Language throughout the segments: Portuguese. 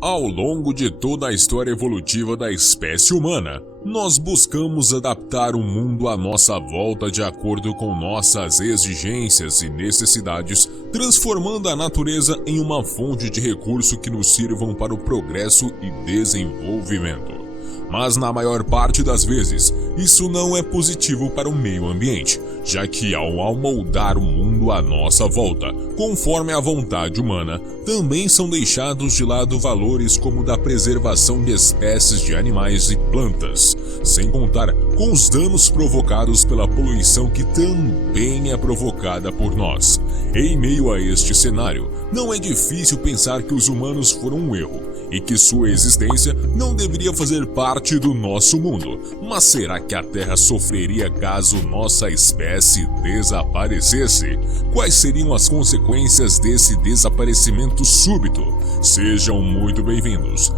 Ao longo de toda a história evolutiva da espécie humana, nós buscamos adaptar o mundo à nossa volta de acordo com nossas exigências e necessidades, transformando a natureza em uma fonte de recurso que nos sirvam para o progresso e desenvolvimento. Mas na maior parte das vezes, isso não é positivo para o meio ambiente, já que ao moldar o mundo à nossa volta, conforme a vontade humana, também são deixados de lado valores como o da preservação de espécies de animais e plantas, sem contar com os danos provocados pela poluição que também é provocada por nós. Em meio a este cenário, não é difícil pensar que os humanos foram um erro, e que sua existência não deveria fazer parte do nosso mundo. Mas será que a Terra sofreria caso nossa espécie desaparecesse? Quais seriam as consequências desse desaparecimento súbito? Sejam muito bem-vindos.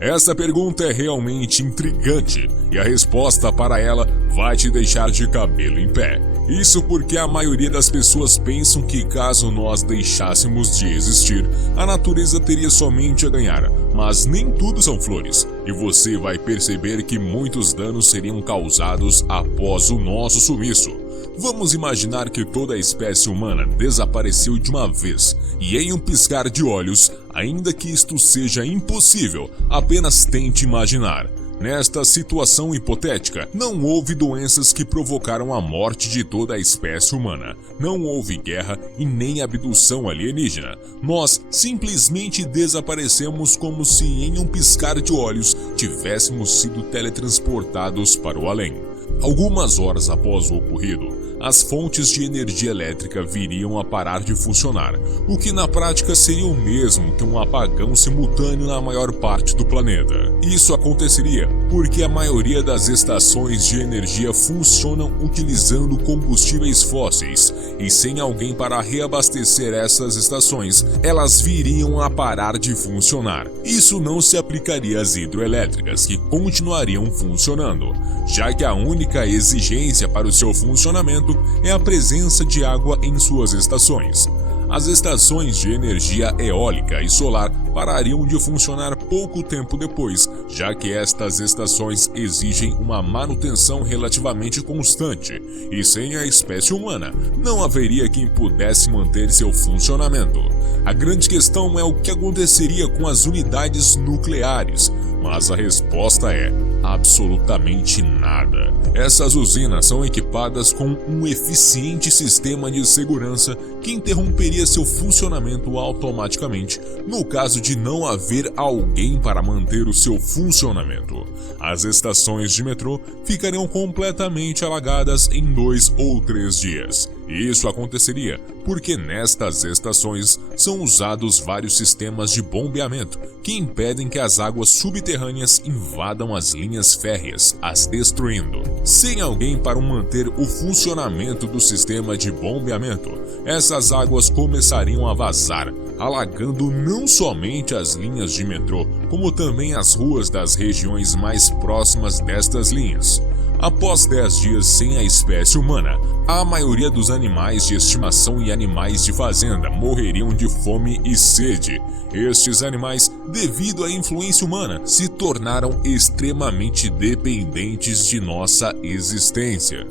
Essa pergunta é realmente intrigante e a resposta para ela vai te deixar de cabelo em pé. Isso porque a maioria das pessoas pensam que caso nós deixássemos de existir, a natureza teria somente a ganhar, mas nem tudo são flores, e você vai perceber que muitos danos seriam causados após o nosso sumiço. Vamos imaginar que toda a espécie humana desapareceu de uma vez, e em um piscar de olhos, ainda que isto seja impossível, apenas tente imaginar. Nesta situação hipotética, não houve doenças que provocaram a morte de toda a espécie humana, não houve guerra e nem abdução alienígena. Nós simplesmente desaparecemos como se em um piscar de olhos tivéssemos sido teletransportados para o além. Algumas horas após o ocorrido, as fontes de energia elétrica viriam a parar de funcionar, o que na prática seria o mesmo que um apagão simultâneo na maior parte do planeta. Isso aconteceria porque a maioria das estações de energia funcionam utilizando combustíveis fósseis, e sem alguém para reabastecer essas estações, elas viriam a parar de funcionar. Isso não se aplicaria às hidroelétricas, que continuariam funcionando, já que a única exigência para o seu funcionamento é a presença de água em suas estações. As estações de energia eólica e solar parariam de funcionar pouco tempo depois, já que estas estações exigem uma manutenção relativamente constante, e sem a espécie humana, não haveria quem pudesse manter seu funcionamento. A grande questão é o que aconteceria com as unidades nucleares, mas a resposta é absolutamente nada. Essas usinas são equipadas com um eficiente sistema de segurança que interromperia seu funcionamento automaticamente no caso de não haver alguém para manter o seu funcionamento. As estações de metrô ficariam completamente alagadas em 2 ou 3 dias. Isso aconteceria porque nestas estações são usados vários sistemas de bombeamento que impedem que as águas subterrâneas invadam as linhas férreas, as destruindo. Sem alguém para manter o funcionamento do sistema de bombeamento, essas águas começariam a vazar, alagando não somente as linhas de metrô, como também as ruas das regiões mais próximas destas linhas. Após 10 dias sem a espécie humana, a maioria dos animais de estimação e animais de fazenda morreriam de fome e sede. Estes animais, devido à influência humana, se tornaram extremamente dependentes de nossa existência.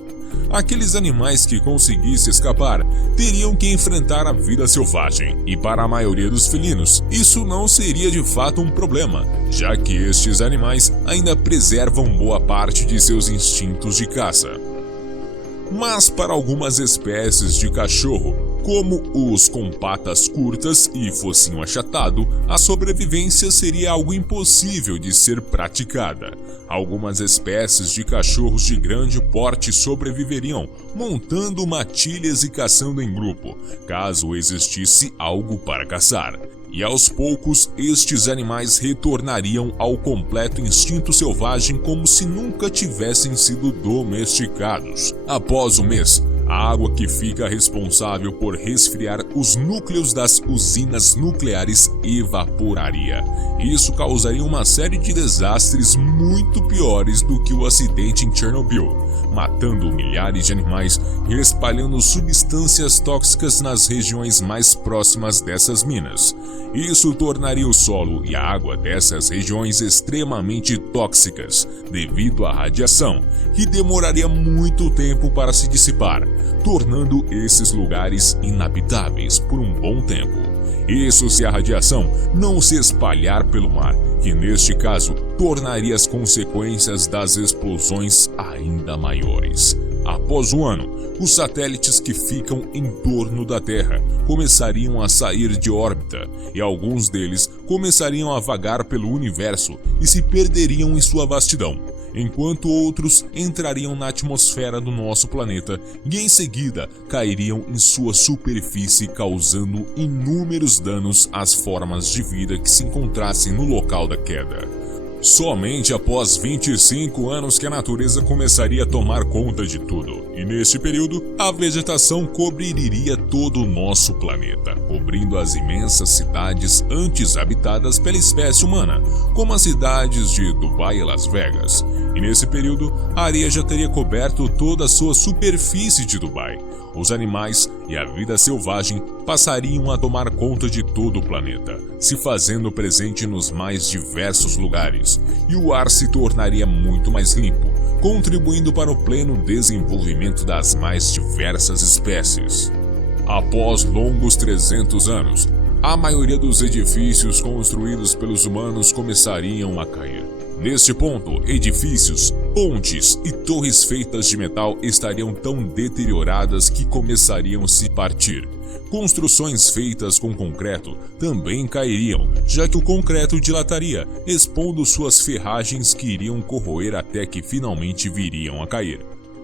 Aqueles animais que conseguissem escapar teriam que enfrentar a vida selvagem, e para a maioria dos felinos, isso não seria de fato um problema, já que estes animais ainda preservam boa parte de seus instintos de caça. Mas para algumas espécies de cachorro, como os com patas curtas e focinho achatado, a sobrevivência seria algo impossível de ser praticada. Algumas espécies de cachorros de grande porte sobreviveriam montando matilhas e caçando em grupo, caso existisse algo para caçar. E aos poucos, estes animais retornariam ao completo instinto selvagem como se nunca tivessem sido domesticados. Após um mês, a água que fica responsável por resfriar os núcleos das usinas nucleares evaporaria. Isso causaria uma série de desastres muito piores do que o acidente em Chernobyl, matando milhares de animais e espalhando substâncias tóxicas nas regiões mais próximas dessas minas. Isso tornaria o solo e a água dessas regiões extremamente tóxicas devido à radiação, que demoraria muito tempo para se dissipar, tornando esses lugares inabitáveis por um bom tempo. Isso se a radiação não se espalhar pelo mar, que neste caso tornaria as consequências das explosões ainda maiores. Após um ano, os satélites que ficam em torno da Terra começariam a sair de órbita e alguns deles começariam a vagar pelo universo e se perderiam em sua vastidão, enquanto outros entrariam na atmosfera do nosso planeta e em seguida cairiam em sua superfície, causando inúmeros danos às formas de vida que se encontrassem no local da queda. Somente após 25 anos que a natureza começaria a tomar conta de tudo, e neste período a vegetação cobriria todo o nosso planeta, cobrindo as imensas cidades antes habitadas pela espécie humana, como as cidades de Dubai e Las Vegas. E nesse período a areia já teria coberto toda a sua superfície de Dubai. Os animais e a vida selvagem passariam a tomar conta de todo o planeta, se fazendo presente nos mais diversos lugares, e o ar se tornaria muito mais limpo, contribuindo para o pleno desenvolvimento das mais diversas espécies. Após longos 300 anos, a maioria dos edifícios construídos pelos humanos começariam a cair. Neste ponto, edifícios, pontes e torres feitas de metal estariam tão deterioradas que começariam a se partir. Construções feitas com concreto também cairiam, já que o concreto dilataria, expondo suas ferragens que iriam corroer até que finalmente viriam a cair.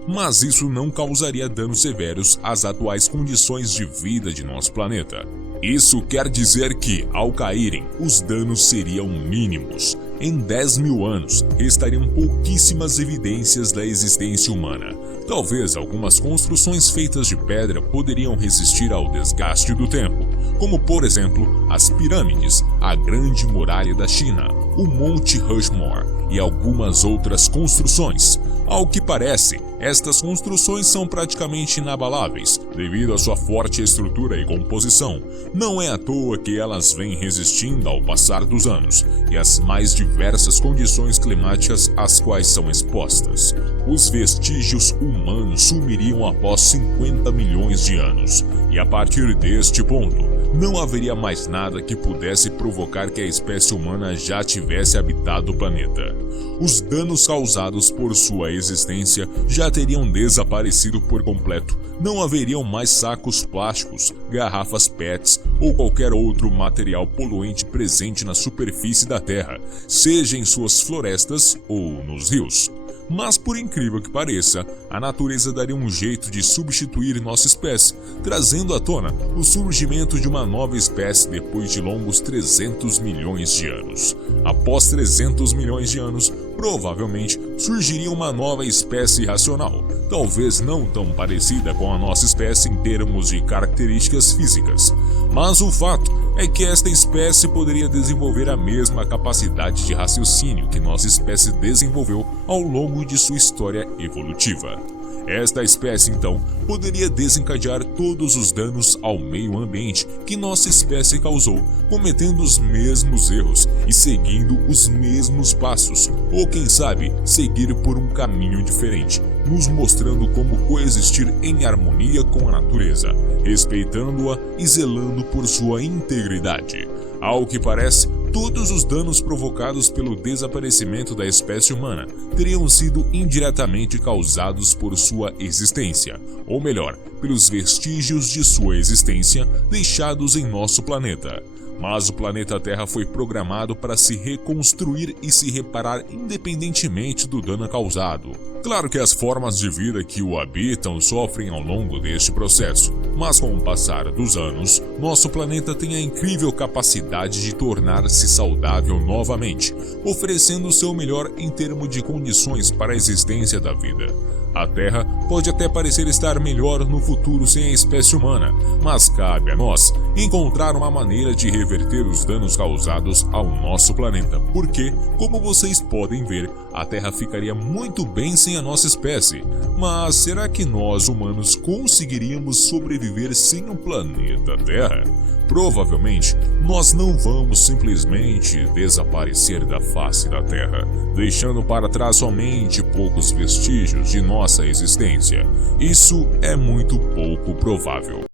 Mas isso não causaria danos severos às atuais condições de vida de nosso planeta. Isso quer dizer que, ao caírem, os danos seriam mínimos. Em 10.000 anos, restariam pouquíssimas evidências da existência humana. Talvez algumas construções feitas de pedra poderiam resistir ao desgaste do tempo, como por exemplo as pirâmides, a Grande Muralha da China, o Monte Rushmore e algumas outras construções. Ao que parece, estas construções são praticamente inabaláveis devido à sua forte estrutura e composição. Não é à toa que elas vêm resistindo ao passar dos anos e às mais diversas condições climáticas às quais são expostas. Os vestígios humanos sumiriam após 50 milhões de anos, e a partir deste ponto, não haveria mais nada que pudesse provocar que a espécie humana já tivesse habitado o planeta. Os danos causados por sua existência já teriam desaparecido por completo. Não haveriam mais sacos plásticos, garrafas PETs ou qualquer outro material poluente presente na superfície da Terra, seja em suas florestas ou nos rios. Mas por incrível que pareça, a natureza daria um jeito de substituir nossa espécie, trazendo à tona o surgimento de uma nova espécie depois de longos 300 milhões de anos. Após 300 milhões de anos, provavelmente surgiria uma nova espécie racional, talvez não tão parecida com a nossa espécie em termos de características físicas, mas o fato é que esta espécie poderia desenvolver a mesma capacidade de raciocínio que nossa espécie desenvolveu ao longo de sua história evolutiva. Esta espécie, então, poderia desencadear todos os danos ao meio ambiente que nossa espécie causou, cometendo os mesmos erros e seguindo os mesmos passos, ou quem sabe, seguir por um caminho diferente, nos mostrando como coexistir em harmonia com a natureza, respeitando-a e zelando por sua integridade. Ao que parece, todos os danos provocados pelo desaparecimento da espécie humana teriam sido indiretamente causados por sua existência, ou melhor, pelos vestígios de sua existência deixados em nosso planeta. Mas o planeta Terra foi programado para se reconstruir e se reparar independentemente do dano causado. Claro que as formas de vida que o habitam sofrem ao longo deste processo, mas com o passar dos anos, nosso planeta tem a incrível capacidade de tornar-se saudável novamente, oferecendo o seu melhor em termos de condições para a existência da vida. A Terra pode até parecer estar melhor no futuro sem a espécie humana, mas cabe a nós encontrar uma maneira de reverter os danos causados ao nosso planeta, porque, como vocês podem ver, a Terra ficaria muito bem sem a nossa espécie. Mas será que nós, humanos, conseguiríamos sobreviver sem o planeta Terra? Provavelmente, nós não vamos simplesmente desaparecer da face da Terra, deixando para trás somente poucos vestígios de nossa existência. Isso é muito pouco provável.